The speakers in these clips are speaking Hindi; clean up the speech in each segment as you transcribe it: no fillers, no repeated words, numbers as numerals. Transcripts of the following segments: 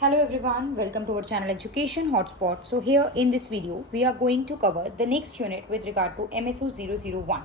Hello everyone, welcome to our channel Education Hotspot. So here in this video, we are going to cover the next unit with regard to MSO 001.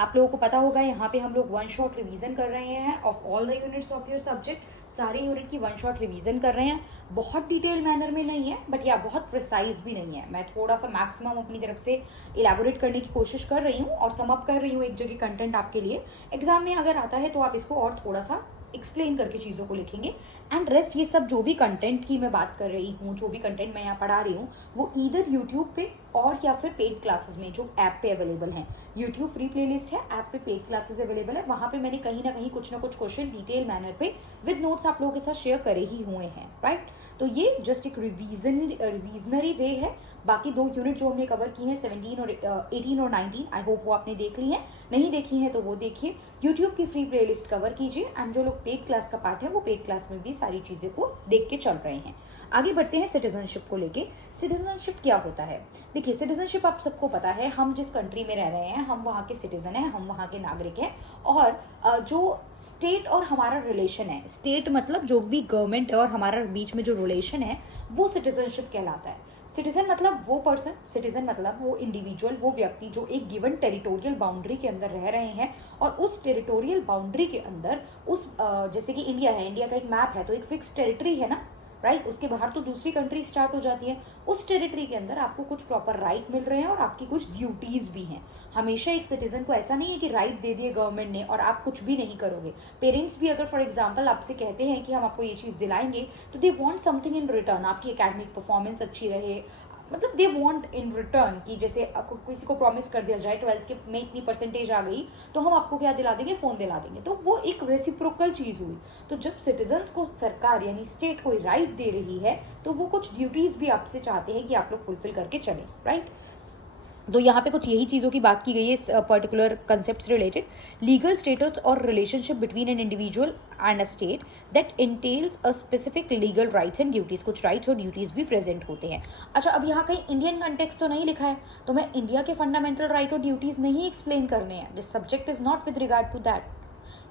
आप लोगों को पता होगा यहाँ पे हम लोग वन शॉट रिवीजन कर रहे हैं of all the units of your subject. सारे यूनिट की वन शॉट रिवीजन कर रहे हैं। बहुत डिटेल मैनर में नहीं है बट या बहुत प्रिसाइज भी नहीं है। मैं थोड़ा सा मैक्सिमम अपनी तरफ से इलेबोरेट करने की कोशिश कर रही हूँ और समअप कर रही हूँ एक जगह कंटेंट आपके लिए। एग्जाम में अगर आता है तो आप इसको और थोड़ा सा एक्सप्लेन करके चीज़ों को लिखेंगे एंड रेस्ट ये सब जो भी कंटेंट की मैं बात कर रही हूँ, जो भी कंटेंट मैं यहाँ पढ़ा रही हूँ, वो ईदर यूट्यूब पे और या फिर पेड क्लासेस में जो ऐप पे अवेलेबल हैं। यूट्यूब फ्री प्लेलिस्ट है, ऐप पे पेड क्लासेस अवेलेबल है। वहाँ पे मैंने कहीं ना कुछ क्वेश्चन डिटेल मैनर पे विद नोट्स आप लोगों के साथ शेयर करे ही हुए हैं, राइट। तो ये जस्ट एक रिवीजनरी वे है। बाकी दो यूनिट जो हमने कवर की हैं 17 और 18 और 19, आई होप वो आपने देख ली हैं। नहीं देखी हैं तो वो देखिए, यूट्यूब की फ्री प्लेलिस्ट कवर कीजिए एंड जो लोग पेड क्लास का पार्ट है वो पेड क्लास में भी सारी चीज़ें को देख के चल रहे हैं। आगे बढ़ते हैं सिटीजनशिप को लेके। सिटीजनशिप क्या होता है? देखिए, सिटीजनशिप आप सबको पता है, हम जिस कंट्री में रह रहे हैं हम वहाँ के सिटीजन हैं, हम वहाँ के नागरिक हैं। और जो स्टेट और हमारा रिलेशन है, स्टेट मतलब जो भी गवर्नमेंट और हमारा बीच में जो रिलेशन है वो सिटीजनशिप कहलाता है। सिटीजन मतलब वो पर्सन, सिटीजन मतलब वो इंडिविजुअल, वो व्यक्ति जो एक गिवन टेरिटोरियल बाउंड्री के अंदर रह रहे हैं और उस टेरिटोरियल बाउंड्री के अंदर उस जैसे कि इंडिया है, इंडिया का एक मैप है तो एक फिक्स टेरिटरी है ना, राइट। उसके बाहर तो दूसरी कंट्री स्टार्ट हो जाती है। उस टेरिटरी के अंदर आपको कुछ प्रॉपर राइट मिल रहे हैं और आपकी कुछ ड्यूटीज भी हैं। हमेशा एक सिटीजन को ऐसा नहीं है कि राइट दे दिए गवर्नमेंट ने और आप कुछ भी नहीं करोगे। पेरेंट्स भी अगर फॉर एग्जांपल आपसे कहते हैं कि हम आपको ये चीज़ दिलाएंगे तो they want something in return. आपकी एकेडमिक परफॉर्मेंस अच्छी रहे, मतलब दे वांट इन रिटर्न कि जैसे आपको किसी को प्रॉमिस कर दिया जाए 12th के में इतनी परसेंटेज आ गई तो हम आपको क्या दिला देंगे, फ़ोन दिला देंगे। तो वो एक रेसिप्रोकल चीज़ हुई। तो जब सिटीजन्स को सरकार यानी स्टेट कोई राइट दे रही है तो वो कुछ ड्यूटीज़ भी आपसे चाहते हैं कि आप लोग फुलफिल करके चलें, राइट। तो यहाँ पे कुछ यही चीज़ों की बात की गई है इस पर्टिकुलर कंसेप्ट से रिलेटेड। लीगल स्टेटस और relationship between an individual and a state that entails a specific legal rights and duties. कुछ राइट्स और ड्यूटीज़ भी प्रेजेंट होते हैं। अच्छा, अब यहाँ कहीं इंडियन कंटेक्स्ट तो नहीं लिखा है तो मैं इंडिया के फंडामेंटल राइट और ड्यूटीज़ नहीं एक्सप्लेन करने हैं। This subject is not with regard to that.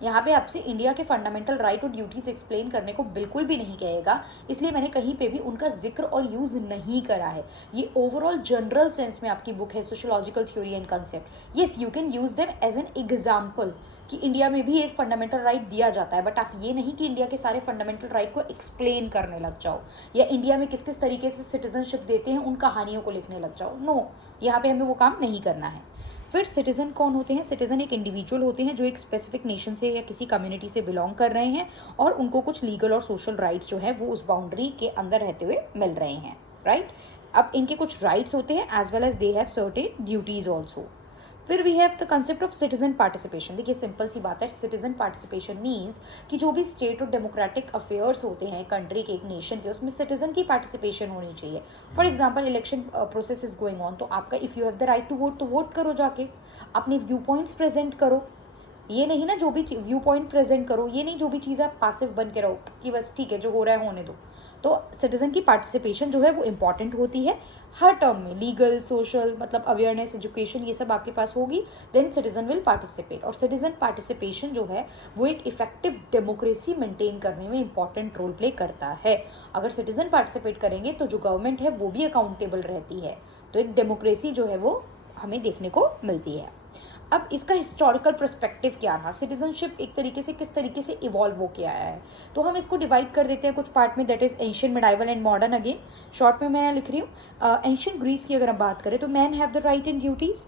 यहाँ पे आपसे इंडिया के फंडामेंटल राइट और ड्यूटीज एक्सप्लेन करने को बिल्कुल भी नहीं कहेगा, इसलिए मैंने कहीं पे भी उनका जिक्र और यूज नहीं करा है। ये ओवरऑल जनरल सेंस में आपकी बुक है, sociological theory and concept. Yes, you can use them as an example कि इंडिया में भी एक फंडामेंटल राइट दिया जाता है, बट आप ये नहीं कि इंडिया के सारे फंडामेंटल राइट को एक्सप्लेन करने लग जाओ या इंडिया में किस किस तरीके से सिटीजनशिप देते हैं उन कहानियों को लिखने लग जाओ। नो, यहाँ पे हमें वो काम नहीं करना है। फिर सिटीजन कौन होते हैं? सिटीजन एक इंडिविजुअल होते हैं जो एक स्पेसिफिक नेशन से या किसी कम्युनिटी से बिलोंग कर रहे हैं और उनको कुछ लीगल और सोशल राइट्स जो है वो उस बाउंड्री के अंदर रहते हुए मिल रहे हैं, राइट। अब इनके कुछ राइट्स होते हैं as well as they have certain duties also. फिर we have the concept of citizen participation. देखिए, सिंपल सी बात है, सिटीजन पार्टिसिपेशन मीन्स कि जो भी स्टेट और डेमोक्रेटिक अफेयर्स होते हैं कंट्री के, एक नेशन के, उसमें सिटीजन की पार्टिसिपेशन होनी चाहिए। For example, election process is going on तो आपका if you have the right to vote तो वोट करो, जाके अपने व्यू पॉइंट्स प्रेजेंट करो। ये नहीं ना जो भी व्यू पॉइंट प्रेजेंट करो, ये नहीं जो भी चीज़ आप पासिव बन के रहो कि बस ठीक है जो हो रहा है होने दो। तो सिटीजन की पार्टिसिपेशन जो है वो इम्पॉर्टेंट होती है हर टर्म में। लीगल, सोशल, मतलब अवेयरनेस, एजुकेशन, ये सब आपके पास होगी, देन सिटीजन विल पार्टिसिपेट। और सिटीजन पार्टिसिपेशन जो है वो एक इफेक्टिव डेमोक्रेसी मेंटेन करने में इंपॉर्टेंट रोल प्ले करता है। अगर सिटीजन पार्टिसिपेट करेंगे तो जो गवर्नमेंट है वो भी अकाउंटेबल रहती है। तो एक डेमोक्रेसी जो है वो हमें देखने को मिलती है। अब इसका हिस्टोरिकल पर्सपेक्टिव क्या रहा? सिटीजनशिप एक तरीके से किस तरीके से इवॉल्व होके आया है, तो हम इसको डिवाइड कर देते हैं कुछ पार्ट में, that is ancient, medieval and modern. Again short में मैं लिख रही हूँ। एंशियंट ग्रीस की अगर हम बात करें तो man have the right and duties.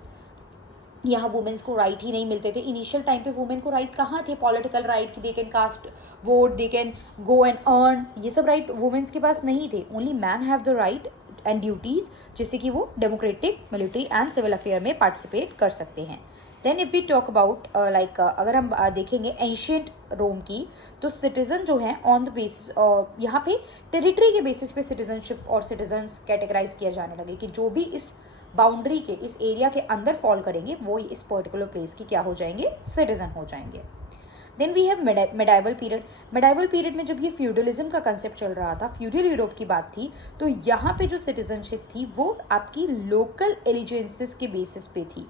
यहाँ वुमेन्स को राइट ही नहीं मिलते थे। इनिशियल टाइम पे वुमेन को राइट कहाँ थे? Political right, they can cast vote, they can go and earn, ये सब राइट वुमेन्स के पास नहीं थे। Only man have the right and duties, जिससे कि वो democratic, military and civil affair में पार्टिसिपेट कर सकते हैं। Then if we talk about like अगर हम देखेंगे एंशियंट रोम की, तो सिटीजन जो है ऑन द बेसिस, यहाँ पे टेरिटरी के बेसिस पे सिटीजनशिप और सिटीजन्स कैटेगराइज किया जाने लगे कि जो भी इस बाउंड्री के, इस एरिया के अंदर फॉल करेंगे वो इस पर्टिकुलर प्लेस की क्या हो जाएंगे? सिटीजन हो जाएंगे। Then we have medieval period. Medieval period में जब ये फ्यूडलिज्म का कंसेप्ट चल रहा था, फ्यूडल यूरोप की बात थी, तो यहाँ पे जो सिटीजनशिप थी वो आपकी लोकल एलिजेंसेस के बेसिस पे थी।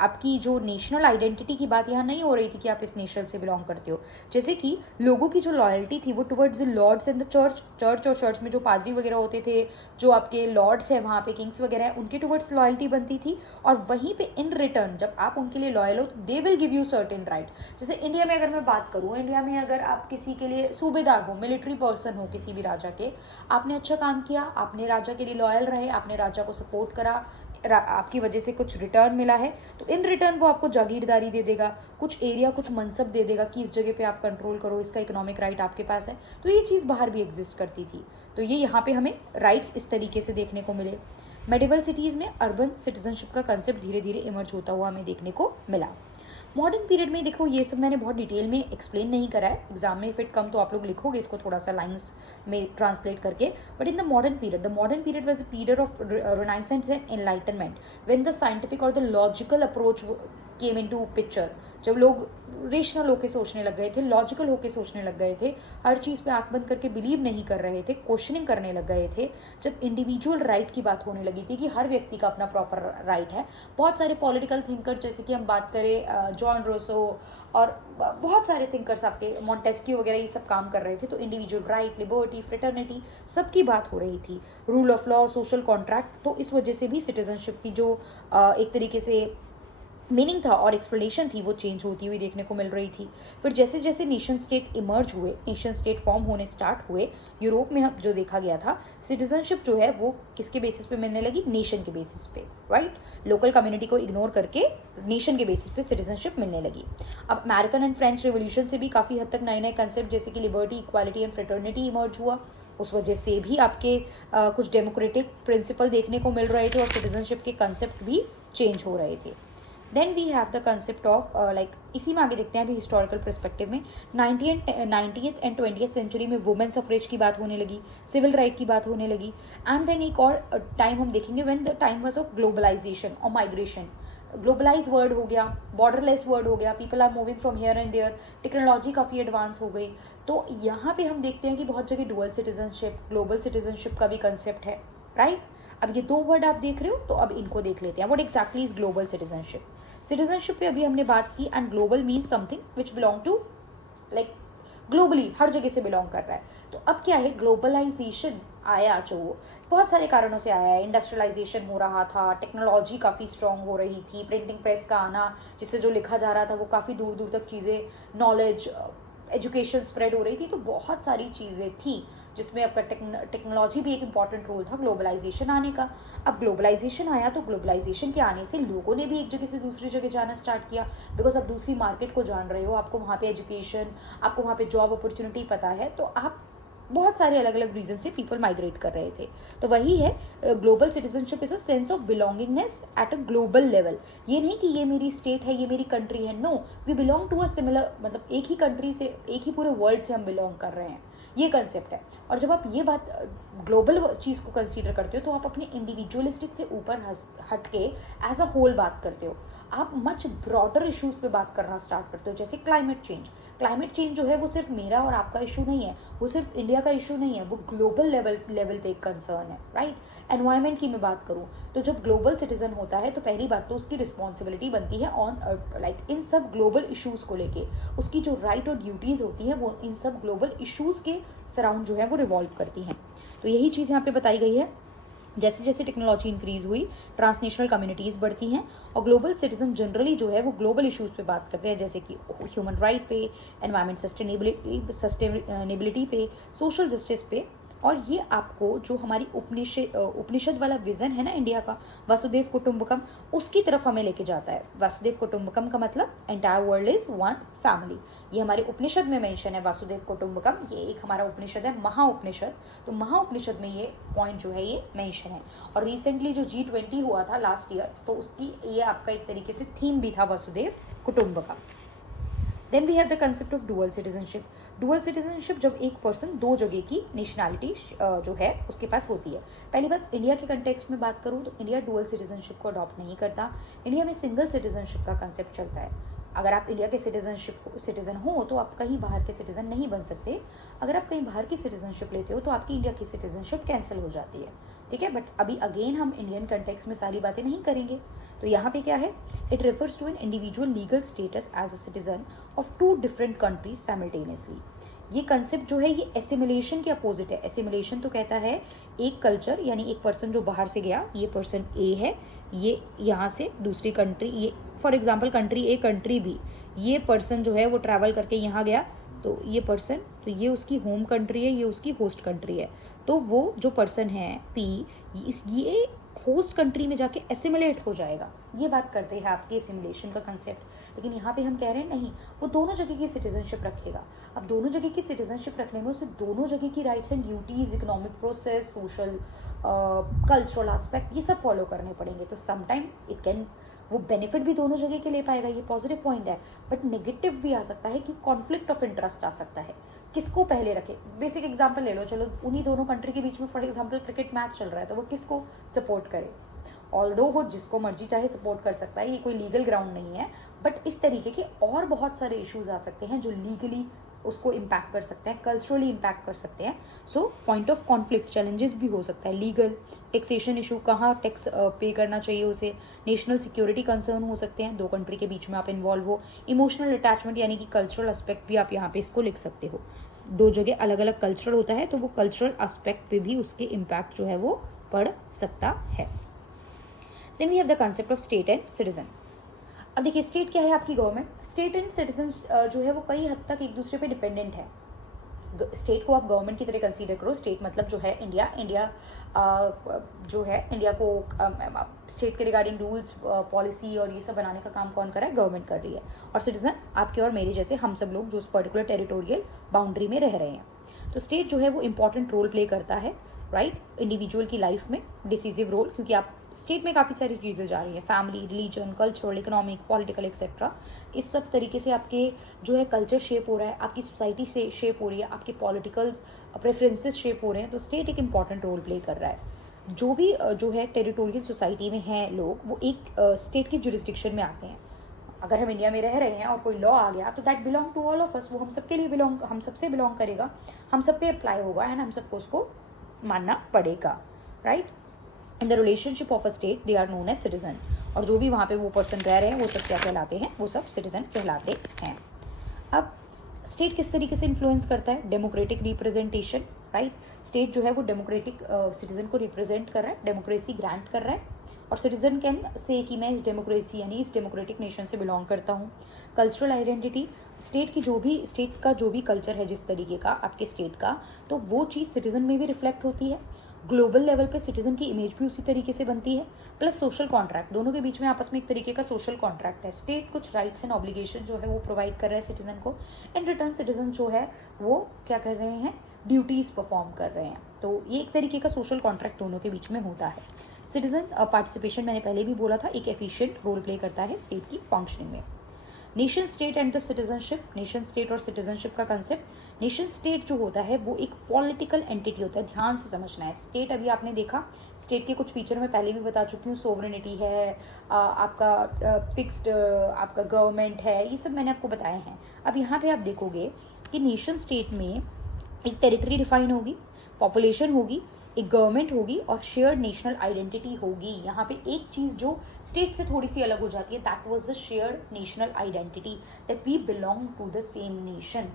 आपकी जो नेशनल आइडेंटिटी की बात यहाँ नहीं हो रही थी कि आप इस नेशन से बिलोंग करते हो। जैसे कि लोगों की जो लॉयल्टी थी वो towards the lords and the church, church और चर्च में जो पादरी वगैरह होते थे, जो आपके लॉर्ड्स हैं वहाँ पे, किंग्स वगैरह हैं, उनके टुवर्ड्स लॉयल्टी बनती थी। और वहीं पे इन रिटर्न जब आप उनके लिए लॉयल हो तो they will give you certain right. जैसे इंडिया में अगर मैं बात करूँ, इंडिया में अगर आप किसी के लिए सूबेदार हो, मिलिट्री पर्सन हो किसी भी राजा के, आपने अच्छा काम किया, आपने राजा के लिए लॉयल रहे, आपने राजा को सपोर्ट करा, आपकी वजह से कुछ रिटर्न मिला है, तो इन रिटर्न वो आपको जागीरदारी दे देगा, कुछ एरिया, कुछ मनसब दे देगा कि इस जगह पे आप कंट्रोल करो, इसका इकोनॉमिक राइट आपके पास है। तो ये चीज़ बाहर भी एग्जिस्ट करती थी। तो ये यहाँ पे हमें राइट्स इस तरीके से देखने को मिले। मेडिवल सिटीज़ में अर्बन सिटीजनशिप का कंसेप्ट धीरे धीरे इमर्ज होता हुआ हमें देखने को मिला। मॉडर्न पीरियड में देखो, ये सब मैंने बहुत डिटेल में एक्सप्लेन नहीं करा है, एग्जाम में फिट कम तो आप लोग लिखोगे इसको थोड़ा सा लाइंस में ट्रांसलेट करके। But in the modern period was a period of renaissance and enlightenment when the scientific और the logical approach came into picture. जब लोग रेशनल होकर सोचने लग गए थे, लॉजिकल होकर सोचने लग गए थे, हर चीज़ पे आंख बंद करके बिलीव नहीं कर रहे थे, क्वेश्चनिंग करने लग गए थे, जब इंडिविजुअल राइट की बात होने लगी थी कि हर व्यक्ति का अपना प्रॉपर राइट है। बहुत सारे पॉलिटिकल थिंकर, जैसे कि हम बात करें जॉन रोसो और बहुत सारे थिंकर्स आपके मॉन्टेस्क्यू वगैरह, ये सब काम कर रहे थे। तो इंडिविजुअल राइट, लिबर्टी, फ्रेटर्निटी, सबकी बात हो रही थी, rule of law, social contract. तो इस वजह से भी सिटीजनशिप की जो एक तरीके से मीनिंग था और एक्सप्लेनेशन थी वो चेंज होती हुई देखने को मिल रही थी। फिर जैसे जैसे नेशन स्टेट इमर्ज हुए, नेशन स्टेट फॉर्म होने स्टार्ट हुए, यूरोप में जो देखा गया था, सिटीजनशिप जो है वो किसके बेसिस पे मिलने लगी, नेशन के बेसिस पे, राइट। लोकल कम्युनिटी को इग्नोर करके नेशन के बेसिस पे सिटीजनशिप मिलने लगी। अब अमेरिकन एंड फ्रेंच रेवोल्यूशन से भी काफ़ी हद तक नए नए कंसेप्ट जैसे कि liberty, equality and fraternity emerge हुआ। उस वजह से भी आपके कुछ डेमोक्रेटिक प्रिंसिपल देखने को मिल रहे थे और सिटीजनशिप के कंसेप्ट भी चेंज हो रहे थे। Then we have the concept of इसी में आगे देखते हैं अभी हिस्टोरिकल परस्पेक्टिव में। 19th एंड 20th सेंचुरी में वुमेन सफ्रेज की बात होने लगी, सिविल राइट की बात होने लगी। एंड देन एक और टाइम हम देखेंगे when the time was of globalisation और माइग्रेशन। ग्लोबलाइज वर्ल्ड हो गया, बॉर्डरलेस वर्ल्ड हो गया, people are moving from here and there, technology काफ़ी एडवांस हो गई। तो यहाँ पे हम देखते हैं कि बहुत जगह डुअल सिटीजनशिप, ग्लोबल सिटीजनशिप का भी कंसेप्ट है, राइट। अब ये दो वर्ड आप देख रहे हो, तो अब इनको देख लेते हैं। What exactly is global citizenship? Citizenship पे अभी हमने बात की, and global means something which belong to like globally, हर जगह से बिलोंग कर रहा है। तो अब क्या है, ग्लोबलाइजेशन आया जो बहुत सारे कारणों से आया है। इंडस्ट्रियलाइजेशन हो रहा था, टेक्नोलॉजी काफ़ी स्ट्रॉन्ग हो रही थी, प्रिंटिंग प्रेस का आना, जिससे जो लिखा जा रहा था वो काफ़ी दूर दूर तक चीज़ें, नॉलेज, एजुकेशन स्प्रेड हो रही थी। तो बहुत सारी चीज़ें थी जिसमें आपका टेक्नोलॉजी भी एक इंपॉर्टेंट रोल था ग्लोबलाइजेशन आने का। अब ग्लोबलाइजेशन आया तो ग्लोबलाइजेशन के आने से लोगों ने भी एक जगह से दूसरी जगह जाना स्टार्ट किया, बिकॉज आप दूसरी मार्केट को जान रहे हो, आपको वहाँ पे एजुकेशन, आपको वहाँ पे जॉब अपॉर्चुनिटी पता है, तो आप बहुत सारे अलग अलग रीजन से पीपल माइग्रेट कर रहे थे। तो वही है, global citizenship is a sense of belongingness at a global level. ये नहीं कि ये मेरी स्टेट है, ये मेरी कंट्री है, no, we belong to a similar, मतलब एक ही कंट्री से, एक ही पूरे वर्ल्ड से हम बिलोंग कर रहे हैं, ये कंसेप्ट है। और जब आप ये बात ग्लोबल चीज़ को कंसीडर करते हो तो आप अपने इंडिविजुअलिस्टिक से ऊपर हट के एज अ होल बात करते हो, आप मच ब्रॉडर इश्यूज़ पे बात करना स्टार्ट करते हो। जैसे क्लाइमेट चेंज, क्लाइमेट चेंज जो है वो सिर्फ मेरा और आपका इशू नहीं है, वो सिर्फ इंडिया का इशू नहीं है, वो ग्लोबल लेवल पे एक कंसर्न है, राइट। एनवायरनमेंट की मैं बात करूँ तो जब ग्लोबल सिटीजन होता है तो पहली बात तो उसकी रिस्पॉन्सिबिलिटी बनती है ऑन लाइक इन सब ग्लोबल इशूज़ को लेके, उसकी जो राइट और ड्यूटीज़ होती हैं वो इन सब ग्लोबल इशूज़ के सराउंड जो है वो रिवॉल्व करती हैं। तो यही चीज़ यहाँ पे बताई गई है। जैसे जैसे टेक्नोलॉजी इंक्रीज़ हुई, ट्रांसनेशनल कम्युनिटीज़ बढ़ती हैं और ग्लोबल सिटीजन जनरली जो है वो ग्लोबल इश्यूज़ पे बात करते हैं, जैसे कि ह्यूमन राइट पे, एनवायरमेंट सस्टेनेबिलिटी पे, सोशल जस्टिस पे। और ये आपको जो हमारी उपनिषद वाला विज़न है ना इंडिया का, वसुदेव कुटुंबकम, उसकी तरफ हमें लेके जाता है। वसुदेव कुटुंबकम का मतलब entire world is one family, ये हमारे उपनिषद में मेंशन है वसुदेव कुटुंबकम। ये एक हमारा उपनिषद है, महाउपनिषद। तो महाउपनिषद में ये पॉइंट जो है ये मेंशन है। और रिसेंटली जो G20 हुआ था लास्ट ईयर, तो उसकी ये आपका एक तरीके से थीम भी था वसुदेव कुटुंबकम। Then we have the concept of dual citizenship. Dual citizenship जब एक पर्सन दो जगह की नेशनैलिटी जो है उसके पास होती है। पहली बात, इंडिया के कंटेक्स्ट में बात करूँ तो इंडिया डुअल सिटीजनशिप को अडॉप्ट नहीं करता, इंडिया में सिंगल सिटीजनशिप का कंसेप्ट चलता है। अगर आप इंडिया के सिटीज़न हो तो आप कहीं बाहर के सिटीज़न नहीं बन सकते। अगर आप कहीं बाहर की सिटीज़नशिप लेते हो तो आपकी इंडिया की सिटीज़नशिप कैंसिल हो जाती है, ठीक है। बट अभी अगेन हम इंडियन कंटेक्स्ट में सारी बातें नहीं करेंगे। तो यहाँ पे क्या है, it refers to an individual legal status as a citizen of two different countries simultaneously. ये कंसेप्ट जो है ये एसिमिलेशन के अपोजिट है। एसिमिलेशन तो कहता है एक कल्चर यानी एक पर्सन जो बाहर से गया, ये पर्सन ए है, ये यहाँ से दूसरी कंट्री, ये for example country A country B, ये पर्सन जो है वो ट्रैवल करके यहाँ गया, तो ये पर्सन, तो ये उसकी होम कंट्री है, ये उसकी होस्ट कंट्री है। तो वो जो पर्सन है पी, ये होस्ट कंट्री में जाके एसिमुलेट हो जाएगा। ये बात करते हैं आपके एसिमुलेशन का कंसेप्ट। लेकिन यहाँ पे हम कह रहे हैं नहीं, वो दोनों जगह की सिटीजनशिप रखेगा। अब दोनों जगह की सिटीजनशिप रखने में उसे दोनों जगह की rights and duties, economic process, social cultural aspect, ये सब फॉलो करने पड़ेंगे। तो समटाइम इट कैन, वो बेनिफिट भी दोनों जगह के ले पाएगा, ये पॉजिटिव पॉइंट है। बट नेगेटिव भी आ सकता है कि कॉन्फ्लिक्ट ऑफ इंटरेस्ट आ सकता है, किसको पहले रखे। बेसिक एग्जांपल ले लो, चलो उन्हीं दोनों कंट्री के बीच में फॉर एग्जांपल क्रिकेट मैच चल रहा है, तो वो किसको सपोर्ट करे। ऑल्दो वो जिसको मर्जी चाहे सपोर्ट कर सकता है, ये कोई लीगल ग्राउंड नहीं है। बट इस तरीके के और बहुत सारे इश्यूज आ सकते हैं जो लीगली उसको इम्पैक्ट कर सकते हैं, कल्चरली इम्पैक्ट कर सकते हैं। So point of conflict challenges भी हो सकता है, लीगल, टैक्सेशन इशू, कहाँ टैक्स पे करना चाहिए उसे, नेशनल सिक्योरिटी कंसर्न हो सकते हैं, दो कंट्री के बीच में आप इन्वॉल्व हो, इमोशनल अटैचमेंट यानी कि कल्चरल एस्पेक्ट भी आप यहाँ पे इसको लिख सकते हो। दो जगह अलग अलग कल्चरल होता है तो वो कल्चरल एस्पेक्ट पे भी उसके इम्पैक्ट जो है वो पड़ सकता है। Then we have the concept of state and citizen. अब देखिए स्टेट क्या है, आपकी गवर्नमेंट। स्टेट एंड सिटीजन जो है वो कई हद तक एक दूसरे पे डिपेंडेंट है। स्टेट को आप गवर्नमेंट की तरह कंसीडर करो। स्टेट मतलब जो है इंडिया, जो है इंडिया को स्टेट के रिगार्डिंग रूल्स, पॉलिसी और ये सब बनाने का काम कौन कर रहा है, गवर्नमेंट कर रही है। और सिटीजन आपके और मेरे जैसे हम सब लोग जो उस पर्टिकुलर टेरिटोरियल बाउंड्री में रह रहे हैं। तो स्टेट जो है वो इंपॉर्टेंट रोल प्ले करता है, राइट, इंडिविजुअल की लाइफ में डिसीजिव रोल, क्योंकि आप स्टेट में काफ़ी सारी चीज़ें जा रही हैं, family, religion, cultural, economic, political etcetera. इस सब तरीके से आपके जो है कल्चर शेप हो रहा है, आपकी सोसाइटी से शेप हो रही है, आपके पॉलिटिकल प्रेफरेंसेस शेप हो रहे हैं। तो स्टेट एक इंपॉर्टेंट रोल प्ले कर रहा है। जो भी जो है टेरिटोरियल सोसाइटी में हैं लोग, वो एक स्टेट की जुरिस्डिक्शन में आते हैं। अगर हम इंडिया में रह रहे हैं और कोई लॉ आ गया तो that belong to all of us, वो हम सबके लिए बिलोंग, हम सबसे बिलोंग करेगा, हम सब पे अप्लाई होगा एंड हम सबको उसको मानना पड़ेगा, right. In the relationship of a state they are known as citizen. और जो भी वहाँ पे वो पर्सन रह रहे हैं वो सब क्या कहलाते हैं, वो सब सिटीजन कहलाते हैं। अब स्टेट किस तरीके से इन्फ्लुएंस करता है, डेमोक्रेटिक रिप्रेजेंटेशन, राइट। स्टेट जो है वो डेमोक्रेटिक सिटीजन को रिप्रेजेंट कर रहा है, डेमोक्रेसी ग्रांट कर रहा है। और सिटीजन कैन से कि मैं इस डेमोक्रेसी यानी इस डेमोक्रेटिक नेशन से बिलोंग करता हूँ। कल्चरल आइडेंटिटी, स्टेट की जो भी, स्टेट का जो भी कल्चर है जिस तरीके का आपके स्टेट का, तो वो चीज़ सिटीजन में भी रिफ्लेक्ट होती है। ग्लोबल लेवल पे सिटीजन की इमेज भी उसी तरीके से बनती है। प्लस सोशल कॉन्ट्रैक्ट, दोनों के बीच में आपस में एक तरीके का सोशल कॉन्ट्रैक्ट है। स्टेट कुछ राइट्स एंड ऑब्लिगेशन जो है वो प्रोवाइड कर रहा है सिटीजन को, इन रिटर्न सिटीजन जो है वो क्या कर रहे हैं, ड्यूटीज़ परफॉर्म कर रहे हैं। तो ये एक तरीके का सोशल कॉन्ट्रैक्ट दोनों के बीच में होता है। सिटीजन पार्टिसिपेशन मैंने पहले भी बोला था, एक एफिशिएंट रोल प्ले करता है स्टेट की फंक्शनिंग में। Nation state and the citizenship, nation state और सिटीजनशिप का कंसेप्ट। नेशन स्टेट जो होता है वो एक पॉलिटिकल एंटिटी होता है, ध्यान से समझना है। स्टेट अभी आपने देखा, स्टेट के कुछ फीचर मैं पहले भी बता चुकी हूँ, सोवरेनिटी है, आपका फिक्स्ड आपका गवर्नमेंट है, ये सब मैंने आपको बताए हैं। अब यहाँ पे आप देखोगे कि नेशन स्टेट में एक टेरिटरी डिफाइन होगी, पॉपुलेशन होगी, एक गवर्नमेंट होगी और शेयर्ड नेशनल आइडेंटिटी होगी। यहाँ पे एक चीज़ जो स्टेट से थोड़ी सी अलग हो जाती है, that was the shared national identity, that we belong to the same nation,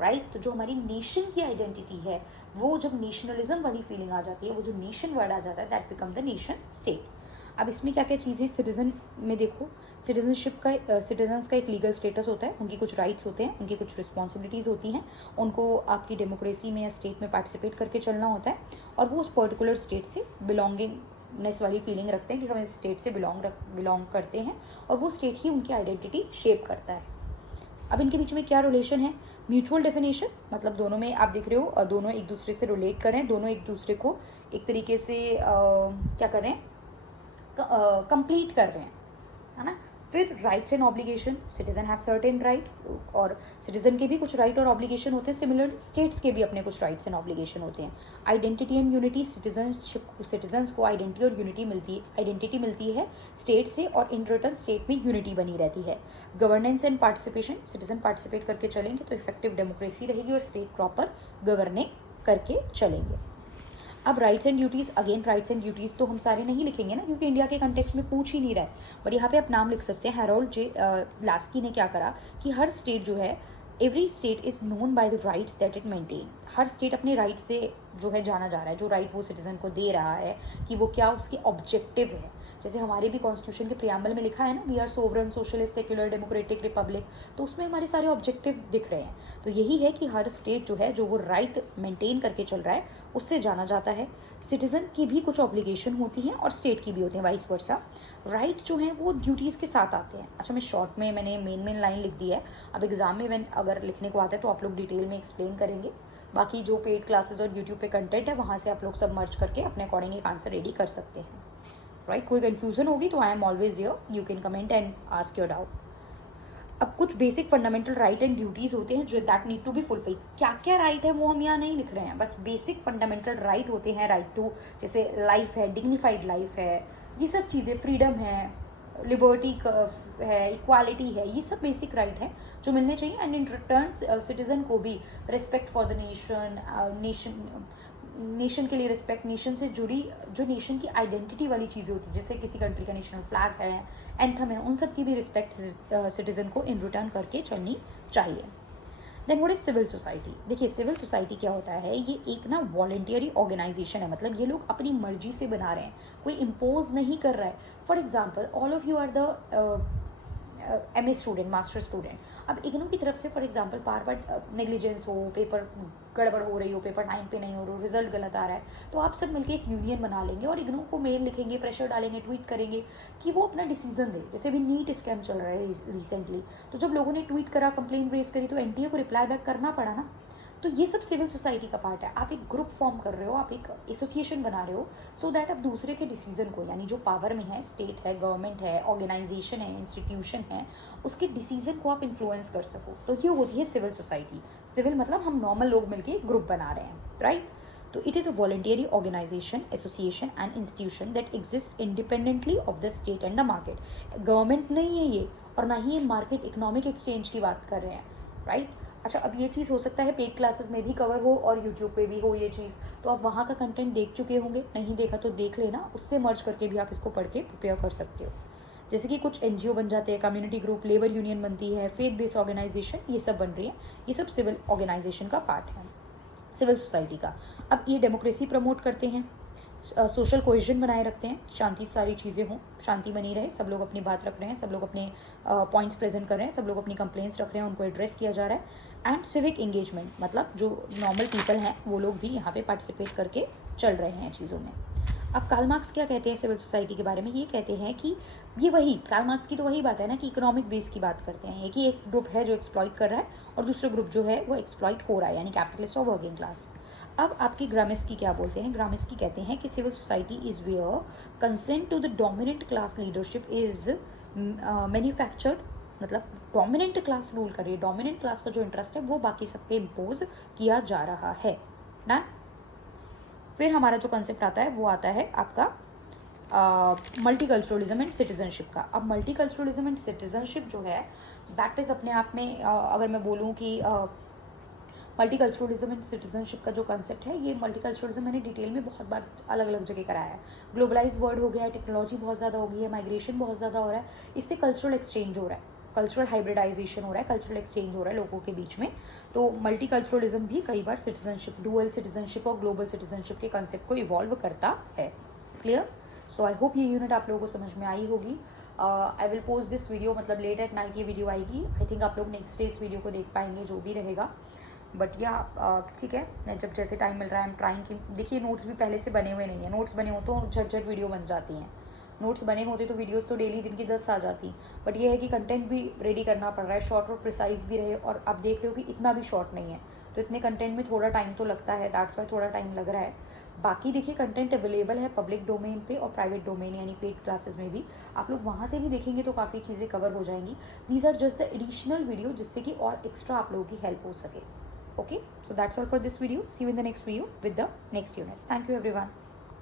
right. तो जो हमारी नेशन की आइडेंटिटी है, वो जब नेशनलिज्म वाली फीलिंग आ जाती है, वो जो नेशन वर्ड आ जाता है, that become the nation state. अब इसमें क्या क्या चीज़ें सिटीजन में देखो, सिटीजनशिप का, सिटीजन्स का एक लीगल स्टेटस होता है, उनकी कुछ राइट्स होते हैं, उनकी कुछ रिस्पॉन्सिबिलिटीज़ होती हैं, उनको आपकी डेमोक्रेसी में या स्टेट में पार्टिसिपेट करके चलना होता है, और वो उस पर्टिकुलर स्टेट से बिलोंगिंगनेस वाली फीलिंग रखते हैं कि हम इस स्टेट से बिलोंग करते हैं, और वो स्टेट ही उनकी आइडेंटिटी शेप करता है। अब इनके बीच में क्या रिलेशन है, म्यूचुअल डेफिनेशन, मतलब दोनों में आप देख रहे हो दोनों एक दूसरे से रिलेट कर रहे हैं, दोनों एक दूसरे को एक तरीके से क्या कर रहे हैं, कंप्लीट कर रहे हैं, है ना। फिर rights and obligation, citizen have certain right, और सिटीजन के भी कुछ राइट और ऑब्लिगेशन होते हैं, सिमिलरली स्टेट्स के भी अपने कुछ राइट्स एंड ऑब्लिगेशन होते हैं। आइडेंटिटी एंड यूनिटी, सिटीजन्स को आइडेंटिटी और यूनिटी आइडेंटिटी मिलती है स्टेट से, और इन रिटर्न स्टेट में यूनिटी बनी रहती है। Governance and participation, citizen participate करके चलेंगे तो इफेक्टिव डेमोक्रेसी रहेगी और स्टेट प्रॉपर गवर्निंग करके चलेंगे। अब rights and duties, again rights and duties तो हम सारे नहीं लिखेंगे ना, क्योंकि इंडिया के कंटेक्स्ट में पूछ ही नहीं रहा है, बट यहाँ पे आप नाम लिख सकते हैं। हैरोल्ड जे लास्की ने क्या करा कि हर स्टेट जो है, every state is known by the rights that it maintain, her state अपने राइट से जो है जाना जा रहा है, जो राइट वो सिटीजन को दे रहा है कि वो क्या उसके ऑब्जेक्टिव है। जैसे हमारे भी कॉन्स्टिट्यूशन के प्रियम्बल में लिखा है ना, we are sovereign socialist secular democratic republic, तो उसमें हमारे सारे ऑब्जेक्टिव दिख रहे हैं। तो यही है कि हर स्टेट जो है, जो वो राइट मेंटेन करके चल रहा है, उससे जाना जाता है। सिटीजन की भी कुछ ऑब्लिगेशन होती हैं और स्टेट की भी होती हैं, वाइस वर्सा। राइट जो हैं वो ड्यूटीज़ के साथ आते हैं। अच्छा, मैं शॉर्ट में मैंने मेन लाइन लिख दी है, अब एग्जाम में मैं अगर लिखने को आता है तो आप लोग डिटेल में एक्सप्लेन करेंगे। बाकी जो पेड क्लासेस और यूट्यूब पे कंटेंट है, वहाँ से आप लोग सब मर्ज करके अपने अकॉर्डिंग एक आंसर रेडी कर सकते हैं, राइट। कोई कन्फ्यूजन होगी तो I am always here, you can comment and ask your doubt. अब कुछ basic fundamental right and duties होते हैं जो that need to be fulfil. क्या क्या राइट है वो हम यहाँ नहीं लिख रहे हैं, बस बेसिक फंडामेंटल राइट होते हैं। राइट टू, जैसे लाइफ है, डिग्निफाइड लाइफ है, ये सब चीज़ें, फ्रीडम है, लिबर्टी है, इक्वालिटी है, ये सब बेसिक राइट है जो मिलने चाहिए। एंड इन रिटर्न सिटीजन को भी रिस्पेक्ट फॉर द नेशन के लिए रिस्पेक्ट, नेशन से जुड़ी जो नेशन की आइडेंटिटी वाली चीज़ें होती हैं, जैसे किसी कंट्री का नेशनल फ्लैग है, एंथम है, उन सब की भी रिस्पेक्ट सिटीजन को इन रिटर्न करके चलनी चाहिए। Then what is civil society? देखिए, सिविल सोसाइटी क्या होता है, ये एक ना वॉलंटियरी ऑर्गेनाइजेशन है, मतलब ये लोग अपनी मर्जी से बना रहे हैं, कोई इम्पोज नहीं कर रहा है। For example, all of you are the MA student, master student. अब इग्नू की तरफ से फॉर एग्जांपल बार बार नेग्लिजेंस हो, पेपर गड़बड़ हो रही हो, पेपर टाइम पे नहीं हो रहा, रिजल्ट गलत आ रहा है, तो आप सब मिलकर एक यूनियन बना लेंगे और इग्नू को मेल लिखेंगे, प्रेशर डालेंगे, ट्वीट करेंगे कि वो अपना डिसीजन दे। जैसे अभी नीट स्कैम चल रहा है रिसेंटली, तो जब लोगों ने ट्वीट करा, कंप्लेन रेज करी, तो NTA को रिप्लाई बैक करना पड़ा ना। तो ये सब सिविल सोसाइटी का पार्ट है। आप एक ग्रुप फॉर्म कर रहे हो, आप एक एसोसिएशन बना रहे हो, सो दैट आप दूसरे के डिसीजन को, यानी जो पावर में है, स्टेट है, गवर्नमेंट है, ऑर्गेनाइजेशन है, इंस्टीट्यूशन है, उसके डिसीजन को आप इन्फ्लुएंस कर सको। तो ये होती है सिविल सोसाइटी। सिविल मतलब हम नॉर्मल लोग मिलकर ग्रुप बना रहे हैं, राइट। तो it is a voluntary organisation, association and institution that exist independently of the state and the market. Government नहीं है ये, और ना ही ये मार्केट इकोनॉमिक एक्सचेंज की बात कर रहे हैं, राइट। अच्छा, अब ये चीज़ हो सकता है पेड क्लासेस में भी कवर हो और यूट्यूब पे भी हो ये चीज़, तो आप वहाँ का कंटेंट देख चुके होंगे, नहीं देखा तो देख लेना, उससे मर्ज करके भी आप इसको पढ़ के प्रिपेयर कर सकते हो। जैसे कि कुछ NGO बन जाते हैं, कम्युनिटी ग्रुप, लेबर यूनियन बनती है, फेथ बेस्ड ऑर्गेनाइजेशन, ये सब बन रही है, ये सब सिविल ऑर्गेनाइजेशन का पार्ट है, सिविल सोसाइटी का। अब ये डेमोक्रेसी प्रमोट करते हैं, सोशल कोहेजन बनाए रखते हैं, शांति सारी चीज़ें हों, शांति बनी रहे, सब लोग अपनी बात रख रहे हैं, सब लोग अपने पॉइंट्स प्रेजेंट कर रहे हैं, सब लोग अपनी कंप्लेंट्स रख रहे हैं, उनको एड्रेस किया जा रहा है। एंड सिविक एंगेजमेंट, मतलब जो नॉर्मल पीपल हैं वो लोग भी यहाँ पे पार्टिसिपेट करके चल रहे हैं चीज़ों में। अब कार्ल मार्क्स क्या कहते हैं सिविल सोसाइटी के बारे में? ये कहते हैं कि ये वही कार्ल मार्क्स की तो वही बात है ना कि इकोनॉमिक बेस की बात करते हैं कि एक ग्रुप है जो एक्सप्लॉइट कर रहा है और दूसरा ग्रुप जो है वो एक्सप्लॉइट हो रहा है, यानी कैपिटलिस्ट और वर्किंग क्लास। अब आपकी ग्रामेस्की क्या बोलते हैं? ग्रामेस्की कहते हैं कि civil society is where consent to the dominant class leadership is manufactured, मतलब डोमिनेंट क्लास रूल कर रही है, डोमिनेंट क्लास का जो इंटरेस्ट है वो बाकी सब पे इम्पोज किया जा रहा है ना। फिर हमारा जो कंसेप्ट आता है वो आता है आपका मल्टीकल्चरलिज्म एंड सिटीजनशिप का। अब मल्टीकल्चरलिज्म एंड सिटीजनशिप जो है दैट इज़ अपने आप में अगर मैं बोलूँ कि मल्टीकल्चरलिज्म एंड सिटीजनशिप का जो कंसेप्ट है, ये मल्टीकल्चरलिज्म मैंने डिटेल में बहुत बार अलग अलग जगह कराया है। ग्लोबलाइज वर्ल्ड हो गया है, टेक्नोलॉजी बहुत ज़्यादा हो गई है, माइग्रेशन बहुत ज़्यादा हो रहा है, इससे कल्चरल एक्सचेंज हो रहा है, कल्चरल हाइब्रिडाइजेशन हो रहा है, कल्चरल एक्सचेंज हो रहा है लोगों के बीच में। तो मल्टीकल्चरलिज्म भी कई बार सिटीजनशिप, डुअल सिटीजनशिप और ग्लोबल सिटीजनशिप के कंसेप्ट को इवॉल्व करता है। क्लियर? सो आई होप ये यूनिट आप लोगों को समझ में आई होगी। I will post this video, मतलब लेट एट नाइट ये वीडियो आएगी। आई थिंक आप लोग नेक्स्ट डे इस वीडियो को देख पाएंगे, जो भी रहेगा। बट या ठीक है, जब जैसे टाइम मिल रहा है, आई एम ट्राइंग कि देखिए नोट्स भी पहले से बने हुए नहीं हैं, नोट्स बने हो तो झट झट वीडियो बन जाती हैं, नोट्स बने होते तो वीडियोस तो डेली दिन की 10 आ जाती, बट ये है कि कंटेंट भी रेडी करना पड़ रहा है, शॉर्ट और प्रिसाइज भी रहे, और अब देख रहे हो कि इतना भी शॉर्ट नहीं है, तो इतने कंटेंट में थोड़ा टाइम तो लगता है, दैट्स वाई थोड़ा टाइम लग रहा है। बाकी देखिए कंटेंट अवेलेबल है पब्लिक डोमेन पे और प्राइवेट डोमेन यानी पेड क्लासेस में भी, आप लोग वहाँ से भी देखेंगे तो काफ़ी चीज़ें कवर हो जाएंगी। These are just the additional video जिससे कि और एक्स्ट्रा आप लोगों की हेल्प हो सके। Okay, so that's all for this video. See you in the next video with the next unit. Thank you everyone.